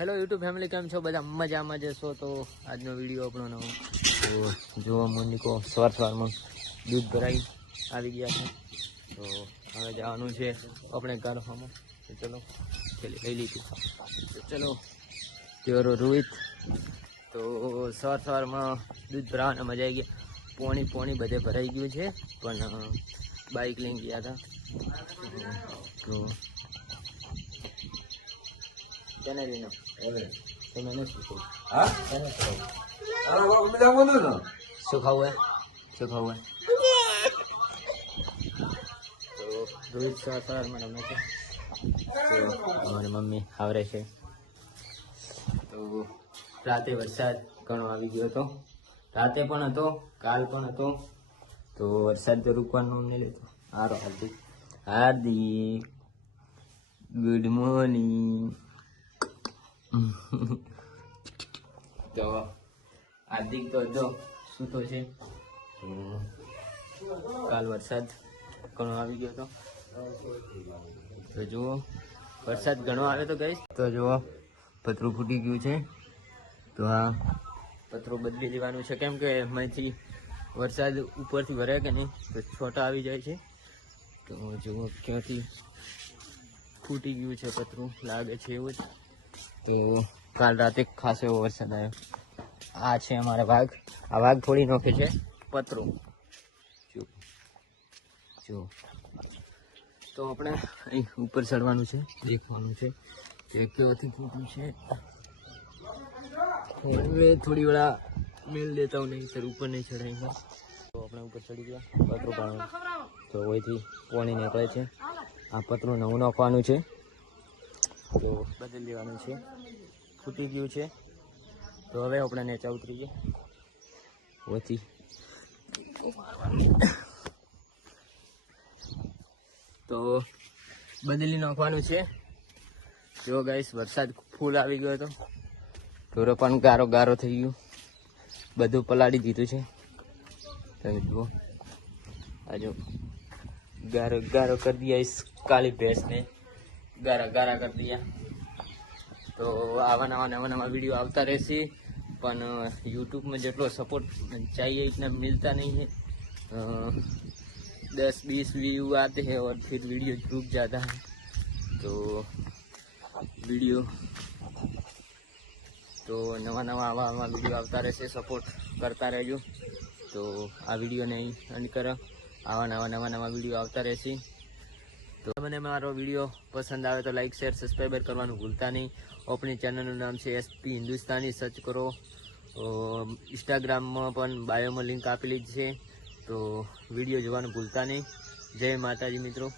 Hello YouTube family કેમ છો? બધા મજામાં જશો તો આજનો વીડિયો આપણો નવો. જોવા મોનિકો, સવાર સવારમાં દૂધ ભરાઈ આવી ગયા છે. તો હવે જવાનું છે આપણે ગાડવામાં તો ચલો લઈ લીધી. તો ચલો તેરો રોહિત. તો સવાર સવારમાં દૂધ ભરાવાના મજા આવી ગયા. પોણી પોણી બધે ભરાઈ ગયું છે, પણ બાઇક લઈને ગયા હતા. તો તેને લઈને તમે ન શું હા તેને? અરે બાપુ બીજા બોલો ને શું ખાવું શું ખાવું તો રોહિત સવાર સવારમાં રમે છે તો અમારી મમ્મી આવરે છે તો રાતે વરસાદ ઘણો આવી ગયો હતો રાતે પણ હતો કાલ પણ હતો તો વરસાદ તો રૂકવાનો નહીં લેતો હારો હાર્દિક હાર્દિક ગુડ મોર્નિંગ તો હાર્દિક તો જો સૂતો છે? કાલ વરસાદ ઘણો આવી ગયો હતો તો જુઓ, વરસાદ ઘણો આવ્યો તો ગઈ તો જુઓ, પતરું ફૂટી ગયું છે. તો આ પતરું બદલી દેવાનું છે. કેમ કે અહીંથી વરસાદ ઉપરથી ભરે કે નહીં, તો છોટા આવી જાય છે. તો જુઓ, ક્યાંથી ફૂટી ગયું છે પતરું. લાગે છે એવું જ. તો કાલ રાતે ખાસો એવો વરસાદ આવ્યો. આ છે અમારા વાઘ. આ વાઘ થોડી નોખે છે. પતરો. જો. જો. તો આપણે અહીં ઉપર ચડવાનું છે. દેખવાનું છે. કે ક્યાંથી ફૂટ્યું છે? હવે થોડી વેળા મેલ દેતા હું નહીં સર ઉપર નહીં ચડાવીને તો આપણે ઉપર ચડી ગયા. પતરું પાણી તો અહીંથી પાણી નીકળે છે. આ પતરું નવું નાખવાનું છે. તો બદલી લેવાનું છે. ફૂટી ગયું છે. તો હવે આપણે નીચે ઉતરીએ. વધી તો બદલી નાખવાનું છે. જો ગાઈસ વરસાદ ફૂલ આવી ગયો હતો. ઢોરો પણ ગારો ગારો થઈ ગયું. બધું પલાળી દીધું છે. તમે જુઓ. આ જો ગારો ગારો કરી ઇસ કાલી ભેંસને. गारा गारा कर दिया तो आवा नवा नवा नवा वीडियो आता रहे पन यूट्यूब में जटलो सपोर्ट चाहिए इतना मिलता नहीं है दस बीस व्यू आते हैं और फिर वीडियो रुक जाता है तो वीडियो तो नवा नवा आवा आवा वीडियो आता रहे सपोर्ट करता रहो तो आ वीडियो नहीं एंड करो आवा नवा नवा नवा वीडियो आता रहे તો મને મારો વીડિયો પસંદ આવે તો લાઈક શેર સબસ્ક્રાઈબર કરવાનું ભૂલતા નહીં. આપણી ચેનલનું નામ છે એસપી હિન્દુસ્તાની. સર્ચ કરો. ઇન્સ્ટાગ્રામમાં પણ બાયોમાં લિંક આપેલી જ છે. તો વીડિયો જોવાનું ભૂલતા નહીં. જય માતાજી મિત્રો.